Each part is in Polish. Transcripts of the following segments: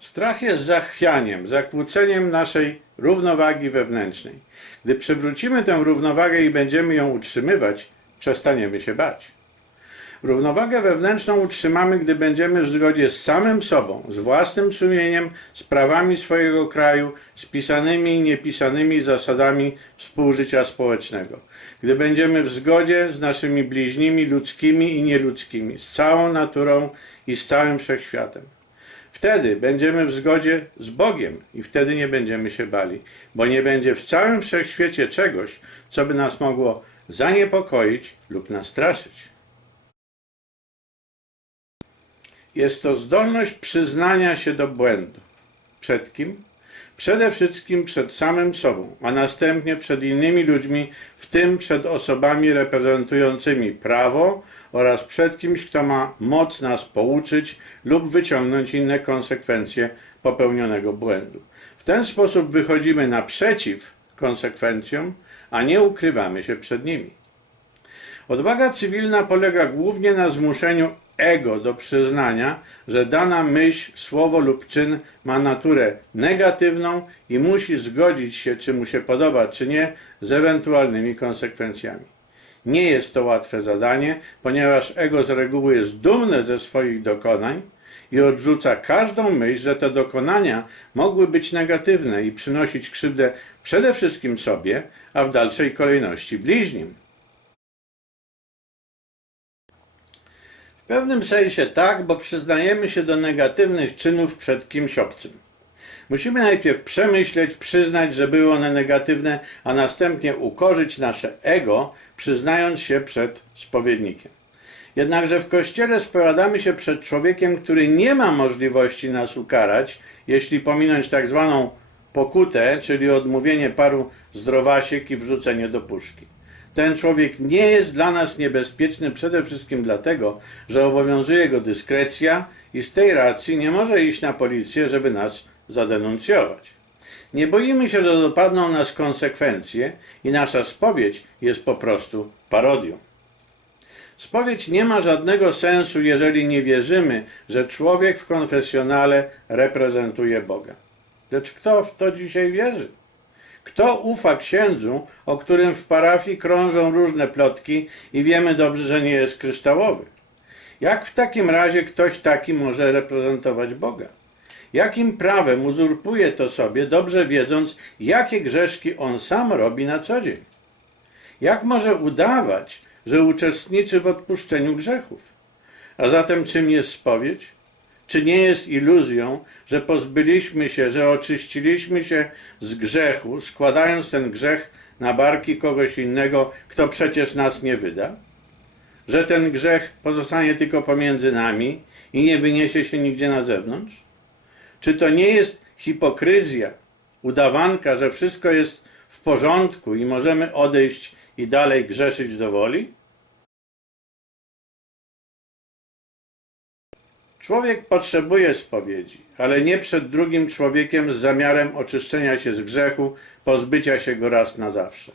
Strach jest zachwianiem, zakłóceniem naszej równowagi wewnętrznej. Gdy przywrócimy tę równowagę i będziemy ją utrzymywać, przestaniemy się bać. Równowagę wewnętrzną utrzymamy, gdy będziemy w zgodzie z samym sobą, z własnym sumieniem, z prawami swojego kraju, z pisanymi i niepisanymi zasadami współżycia społecznego. Gdy będziemy w zgodzie z naszymi bliźnimi ludzkimi i nieludzkimi, z całą naturą i z całym wszechświatem. Wtedy będziemy w zgodzie z Bogiem i wtedy nie będziemy się bali, bo nie będzie w całym wszechświecie czegoś, co by nas mogło zaniepokoić lub nastraszyć. Jest to zdolność przyznania się do błędu. Przed kim? Przede wszystkim przed samym sobą, a następnie przed innymi ludźmi, w tym przed osobami reprezentującymi prawo oraz przed kimś, kto ma moc nas pouczyć lub wyciągnąć inne konsekwencje popełnionego błędu. W ten sposób wychodzimy naprzeciw konsekwencjom, a nie ukrywamy się przed nimi. Odwaga cywilna polega głównie na zmuszeniu ego do przyznania, że dana myśl, słowo lub czyn ma naturę negatywną i musi zgodzić się, czy mu się podoba, czy nie, z ewentualnymi konsekwencjami. Nie jest to łatwe zadanie, ponieważ ego z reguły jest dumne ze swoich dokonań i odrzuca każdą myśl, że te dokonania mogły być negatywne i przynosić krzywdę przede wszystkim sobie, a w dalszej kolejności bliźnim. Pewnym sensie tak, bo przyznajemy się do negatywnych czynów przed kimś obcym. Musimy najpierw przemyśleć, przyznać, że były one negatywne, a następnie ukorzyć nasze ego, przyznając się przed spowiednikiem. Jednakże w kościele spowiadamy się przed człowiekiem, który nie ma możliwości nas ukarać, jeśli pominąć tak zwaną pokutę, czyli odmówienie paru zdrowasiek i wrzucenie do puszki. Ten człowiek nie jest dla nas niebezpieczny przede wszystkim dlatego, że obowiązuje go dyskrecja i z tej racji nie może iść na policję, żeby nas zadenuncjować. Nie boimy się, że dopadną nas konsekwencje i nasza spowiedź jest po prostu parodią. Spowiedź nie ma żadnego sensu, jeżeli nie wierzymy, że człowiek w konfesjonale reprezentuje Boga. Lecz kto w to dzisiaj wierzy? Kto ufa księdzu, o którym w parafii krążą różne plotki i wiemy dobrze, że nie jest kryształowy? Jak w takim razie ktoś taki może reprezentować Boga? Jakim prawem uzurpuje to sobie, dobrze wiedząc, jakie grzeszki on sam robi na co dzień? Jak może udawać, że uczestniczy w odpuszczeniu grzechów? A zatem czym jest spowiedź? Czy nie jest iluzją, że pozbyliśmy się, że oczyściliśmy się z grzechu, składając ten grzech na barki kogoś innego, kto przecież nas nie wyda? Że ten grzech pozostanie tylko pomiędzy nami i nie wyniesie się nigdzie na zewnątrz? Czy to nie jest hipokryzja, udawanka, że wszystko jest w porządku i możemy odejść i dalej grzeszyć do woli? Człowiek potrzebuje spowiedzi, ale nie przed drugim człowiekiem z zamiarem oczyszczenia się z grzechu, pozbycia się go raz na zawsze.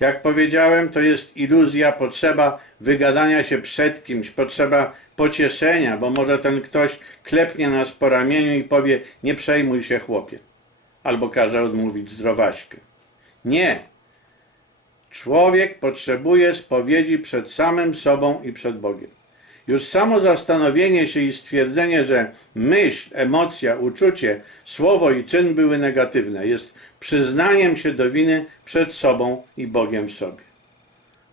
Jak powiedziałem, to jest iluzja, potrzeba wygadania się przed kimś, potrzeba pocieszenia, bo może ten ktoś klepnie nas po ramieniu i powie: Nie przejmuj się, chłopie, albo każe odmówić zdrowaśkę. Nie. Człowiek potrzebuje spowiedzi przed samym sobą i przed Bogiem. Już samo zastanowienie się i stwierdzenie, że myśl, emocja, uczucie, słowo i czyn były negatywne, jest przyznaniem się do winy przed sobą i Bogiem w sobie.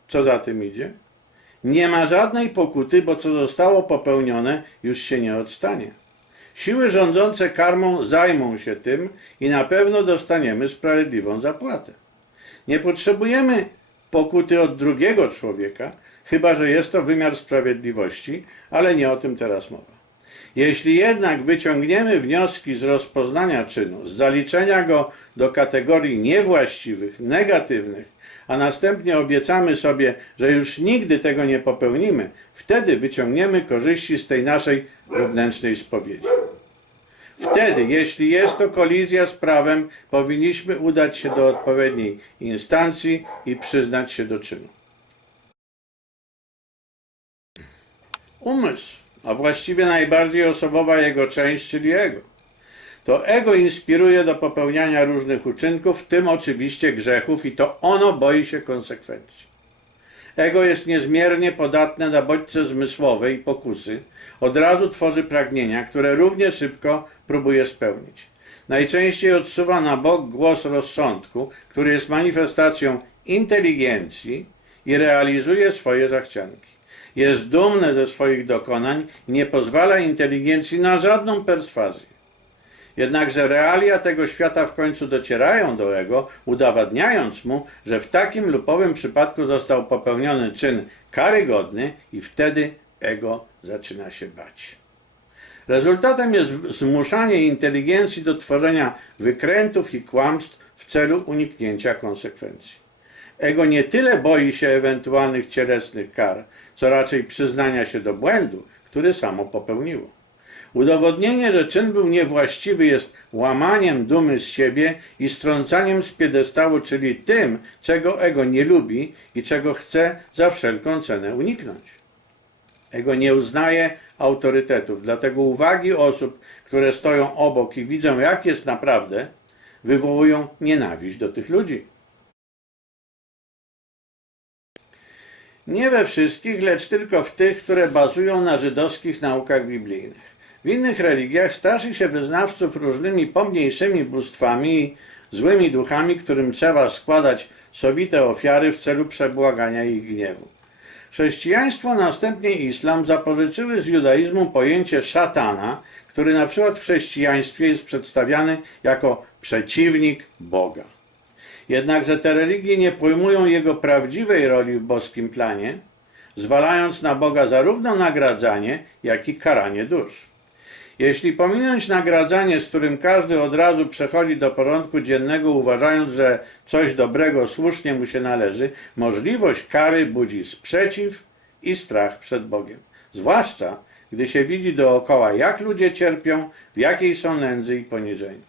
Co za tym idzie? Nie ma żadnej pokuty, bo co zostało popełnione, już się nie odstanie. Siły rządzące karmą zajmą się tym i na pewno dostaniemy sprawiedliwą zapłatę. Nie potrzebujemy pokuty od drugiego człowieka, chyba że jest to wymiar sprawiedliwości, ale nie o tym teraz mowa. Jeśli jednak wyciągniemy wnioski z rozpoznania czynu, z zaliczenia go do kategorii niewłaściwych, negatywnych, a następnie obiecamy sobie, że już nigdy tego nie popełnimy, wtedy wyciągniemy korzyści z tej naszej wewnętrznej spowiedzi. Wtedy, jeśli jest to kolizja z prawem, powinniśmy udać się do odpowiedniej instancji i przyznać się do czynu. Umysł, a właściwie najbardziej osobowa jego część, czyli ego. to ego inspiruje do popełniania różnych uczynków, w tym oczywiście grzechów, i to ono boi się konsekwencji. Ego jest niezmiernie podatne na bodźce zmysłowe i pokusy. Od razu tworzy pragnienia, które równie szybko próbuje spełnić. Najczęściej odsuwa na bok głos rozsądku, który jest manifestacją inteligencji i realizuje swoje zachcianki. Jest dumny ze swoich dokonań i nie pozwala inteligencji na żadną perswazję. Jednakże realia tego świata w końcu docierają do ego, udowadniając mu, że w takim lub owym przypadku został popełniony czyn karygodny i wtedy ego zaczyna się bać. Rezultatem jest zmuszanie inteligencji do tworzenia wykrętów i kłamstw w celu uniknięcia konsekwencji. Ego nie tyle boi się ewentualnych cielesnych kar, co raczej przyznania się do błędu, który samo popełniło. Udowodnienie, że czyn był niewłaściwy jest łamaniem dumy z siebie i strącaniem z piedestału, czyli tym, czego ego nie lubi i czego chce za wszelką cenę uniknąć. Ego nie uznaje autorytetów, dlatego uwagi osób, które stoją obok i widzą, jak jest naprawdę, wywołują nienawiść do tych ludzi. Nie we wszystkich, lecz tylko w tych, które bazują na żydowskich naukach biblijnych. W innych religiach straszy się wyznawców różnymi pomniejszymi bóstwami i złymi duchami, którym trzeba składać sowite ofiary w celu przebłagania ich gniewu. Chrześcijaństwo, następnie islam zapożyczyły z judaizmu pojęcie szatana, który na przykład w chrześcijaństwie jest przedstawiany jako przeciwnik Boga. Jednakże te religie nie pojmują jego prawdziwej roli w boskim planie, zwalając na Boga zarówno nagradzanie, jak i karanie dusz. Jeśli pominąć nagradzanie, z którym każdy od razu przechodzi do porządku dziennego, uważając, że coś dobrego słusznie mu się należy, możliwość kary budzi sprzeciw i strach przed Bogiem. Zwłaszcza, gdy się widzi dookoła, jak ludzie cierpią, w jakiej są nędzy i poniżeniu.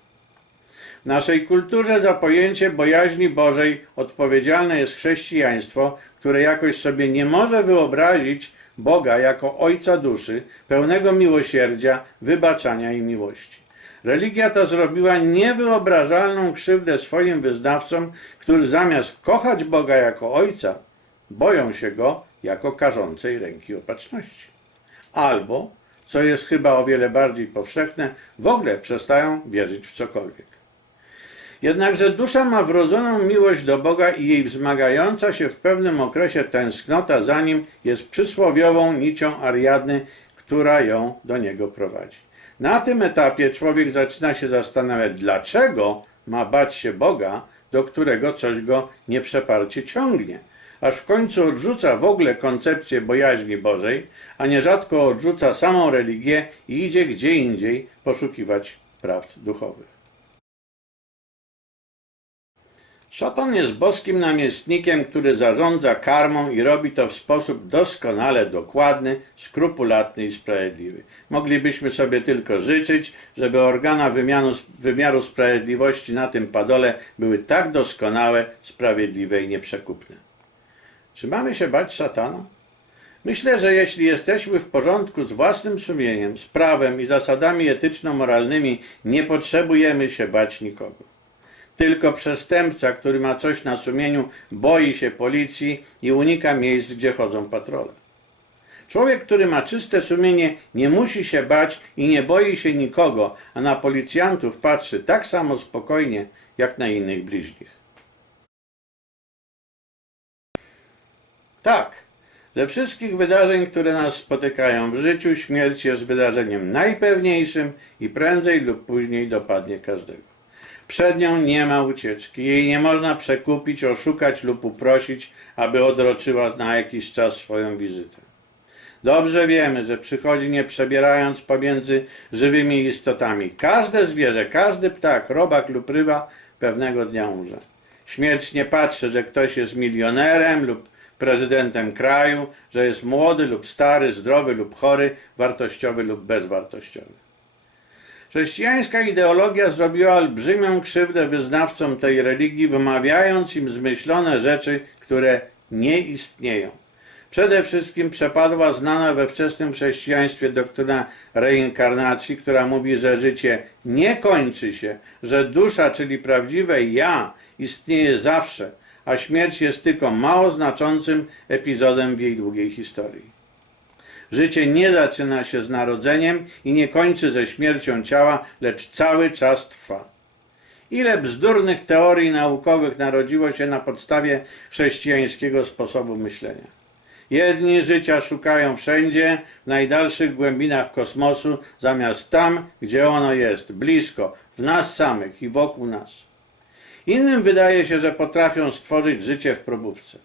W naszej kulturze za pojęcie bojaźni Bożej odpowiedzialne jest chrześcijaństwo, które jakoś sobie nie może wyobrazić Boga jako Ojca duszy, pełnego miłosierdzia, wybaczania i miłości. Religia ta zrobiła niewyobrażalną krzywdę swoim wyznawcom, którzy zamiast kochać Boga jako Ojca, boją się Go jako karzącej ręki opatrzności. Albo, co jest chyba o wiele bardziej powszechne, w ogóle przestają wierzyć w cokolwiek. Jednakże dusza ma wrodzoną miłość do Boga i jej wzmagająca się w pewnym okresie tęsknota za Nim jest przysłowiową nicią Ariadny, która ją do Niego prowadzi. Na tym etapie człowiek zaczyna się zastanawiać, dlaczego ma bać się Boga, do którego coś go nieprzeparcie ciągnie. Aż w końcu odrzuca w ogóle koncepcję bojaźni Bożej, a nierzadko odrzuca samą religię i idzie gdzie indziej poszukiwać prawd duchowych. Szatan jest boskim namiestnikiem, który zarządza karmą i robi to w sposób doskonale dokładny, skrupulatny i sprawiedliwy. Moglibyśmy sobie tylko życzyć, żeby organa wymianu, wymiaru sprawiedliwości na tym padole były tak doskonałe, sprawiedliwe i nieprzekupne. Czy mamy się bać szatana? Myślę, że jeśli jesteśmy w porządku z własnym sumieniem, z prawem i zasadami etyczno-moralnymi, nie potrzebujemy się bać nikogo. Tylko przestępca, który ma coś na sumieniu, boi się policji i unika miejsc, gdzie chodzą patrole. Człowiek, który ma czyste sumienie, nie musi się bać i nie boi się nikogo, a na policjantów patrzy tak samo spokojnie, jak na innych bliźnich. Tak, ze wszystkich wydarzeń, które nas spotykają w życiu, śmierć jest wydarzeniem najpewniejszym i prędzej lub później dopadnie każdego. Przed nią nie ma ucieczki. Jej nie można przekupić, oszukać lub uprosić, aby odroczyła na jakiś czas swoją wizytę. Dobrze wiemy, że przychodzi nie przebierając pomiędzy żywymi istotami. Każde zwierzę, każdy ptak, robak lub ryba pewnego dnia umrze. Śmierć nie patrzy, że ktoś jest milionerem lub prezydentem kraju, że jest młody lub stary, zdrowy lub chory, wartościowy lub bezwartościowy. Chrześcijańska ideologia zrobiła olbrzymią krzywdę wyznawcom tej religii, wymawiając im zmyślone rzeczy, które nie istnieją. Przede wszystkim przepadła znana we wczesnym chrześcijaństwie doktryna reinkarnacji, która mówi, że życie nie kończy się, że dusza, czyli prawdziwe ja, istnieje zawsze, a śmierć jest tylko mało znaczącym epizodem w jej długiej historii. Życie nie zaczyna się z narodzeniem i nie kończy ze śmiercią ciała, lecz cały czas trwa. Ile bzdurnych teorii naukowych narodziło się na podstawie chrześcijańskiego sposobu myślenia. Jedni życia szukają wszędzie, w najdalszych głębinach kosmosu, zamiast tam, gdzie ono jest, blisko, w nas samych i wokół nas. Innym wydaje się, że potrafią stworzyć życie w probówce.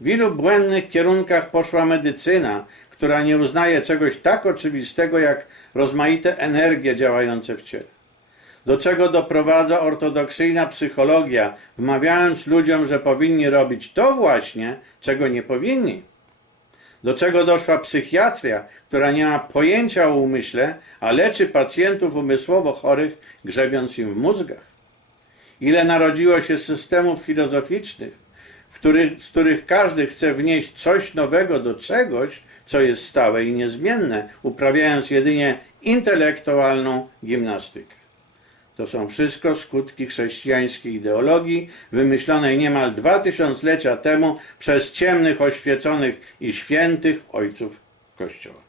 W ilu błędnych kierunkach poszła medycyna, która nie uznaje czegoś tak oczywistego jak rozmaite energie działające w ciele. Do czego doprowadza ortodoksyjna psychologia, wmawiając ludziom, że powinni robić to właśnie, czego nie powinni. Do czego doszła psychiatria, która nie ma pojęcia o umyśle, a leczy pacjentów umysłowo chorych, grzebiąc im w mózgach. Ile narodziło się systemów filozoficznych, w których, z których każdy chce wnieść coś nowego do czegoś, co jest stałe i niezmienne, uprawiając jedynie intelektualną gimnastykę. To są wszystko skutki chrześcijańskiej ideologii, wymyślonej niemal dwa tysiąclecia temu przez ciemnych, oświeconych i świętych ojców Kościoła.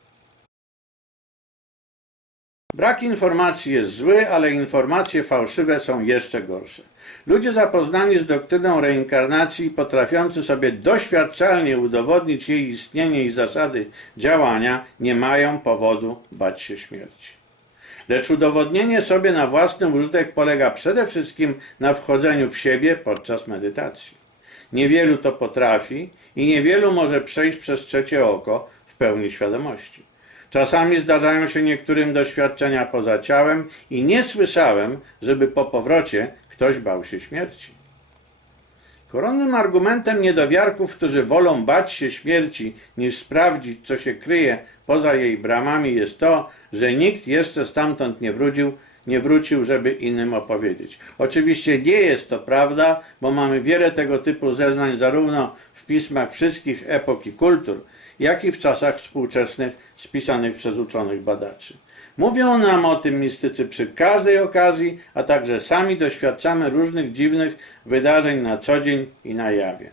Brak informacji jest zły, ale informacje fałszywe są jeszcze gorsze. Ludzie zapoznani z doktryną reinkarnacji, potrafiący sobie doświadczalnie udowodnić jej istnienie i zasady działania, nie mają powodu bać się śmierci. Lecz udowodnienie sobie na własny użytek polega przede wszystkim na wchodzeniu w siebie podczas medytacji. Niewielu to potrafi i niewielu może przejść przez trzecie oko w pełni świadomości. Czasami zdarzają się niektórym doświadczenia poza ciałem i nie słyszałem, żeby po powrocie ktoś bał się śmierci. Koronnym argumentem niedowiarków, którzy wolą bać się śmierci niż sprawdzić, co się kryje poza jej bramami, jest to, że nikt jeszcze stamtąd nie wrócił, nie wrócił, żeby innym opowiedzieć. Oczywiście nie jest to prawda, bo mamy wiele tego typu zeznań zarówno w pismach wszystkich epok i kultur, jak i w czasach współczesnych spisanych przez uczonych badaczy. Mówią nam o tym mistycy przy każdej okazji, a także sami doświadczamy różnych dziwnych wydarzeń na co dzień i na jawie.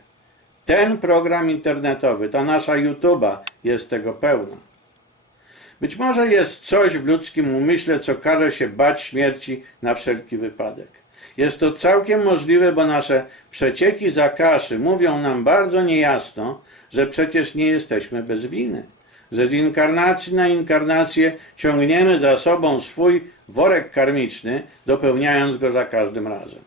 Ten program internetowy, ta nasza YouTube'a jest tego pełna. Być może jest coś w ludzkim umyśle, co każe się bać śmierci na wszelki wypadek. Jest to całkiem możliwe, bo nasze przecieki zakaszy mówią nam bardzo niejasno, że przecież nie jesteśmy bez winy. Że z inkarnacji na inkarnację ciągniemy za sobą swój worek karmiczny, dopełniając go za każdym razem.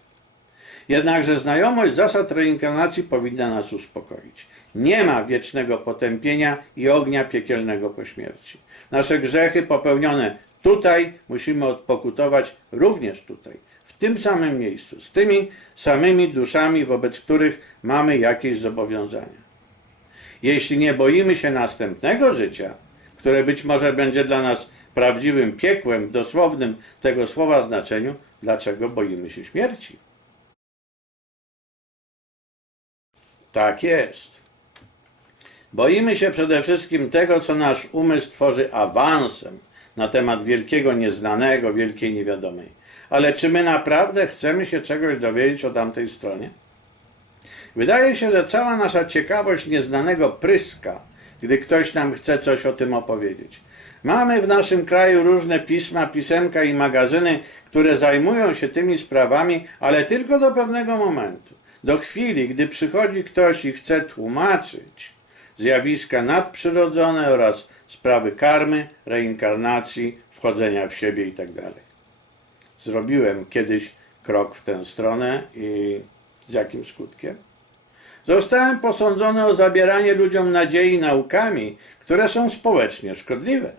Jednakże znajomość zasad reinkarnacji powinna nas uspokoić. Nie ma wiecznego potępienia i ognia piekielnego po śmierci. Nasze grzechy popełnione tutaj musimy odpokutować również tutaj, w tym samym miejscu, z tymi samymi duszami, wobec których mamy jakieś zobowiązania. Jeśli nie boimy się następnego życia, które być może będzie dla nas prawdziwym piekłem dosłownym tego słowa znaczeniu, dlaczego boimy się śmierci? Tak jest. Boimy się przede wszystkim tego, co nasz umysł tworzy awansem na temat wielkiego nieznanego, wielkiej niewiadomej. Ale czy my naprawdę chcemy się czegoś dowiedzieć o tamtej stronie? Wydaje się, że cała nasza ciekawość nieznanego pryska, gdy ktoś nam chce coś o tym opowiedzieć. Mamy w naszym kraju różne pisma, pisemka i magazyny, które zajmują się tymi sprawami, ale tylko do pewnego momentu. Do chwili, gdy przychodzi ktoś i chce tłumaczyć zjawiska nadprzyrodzone oraz sprawy karmy, reinkarnacji, wchodzenia w siebie itd. Zrobiłem kiedyś krok w tę stronę i z jakim skutkiem? Zostałem posądzony o zabieranie ludziom nadziei naukami, które są społecznie szkodliwe.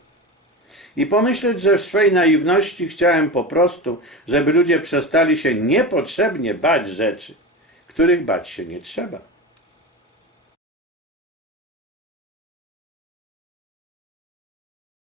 I pomyśleć, że w swej naiwności chciałem po prostu, żeby ludzie przestali się niepotrzebnie bać rzeczy, których bać się nie trzeba.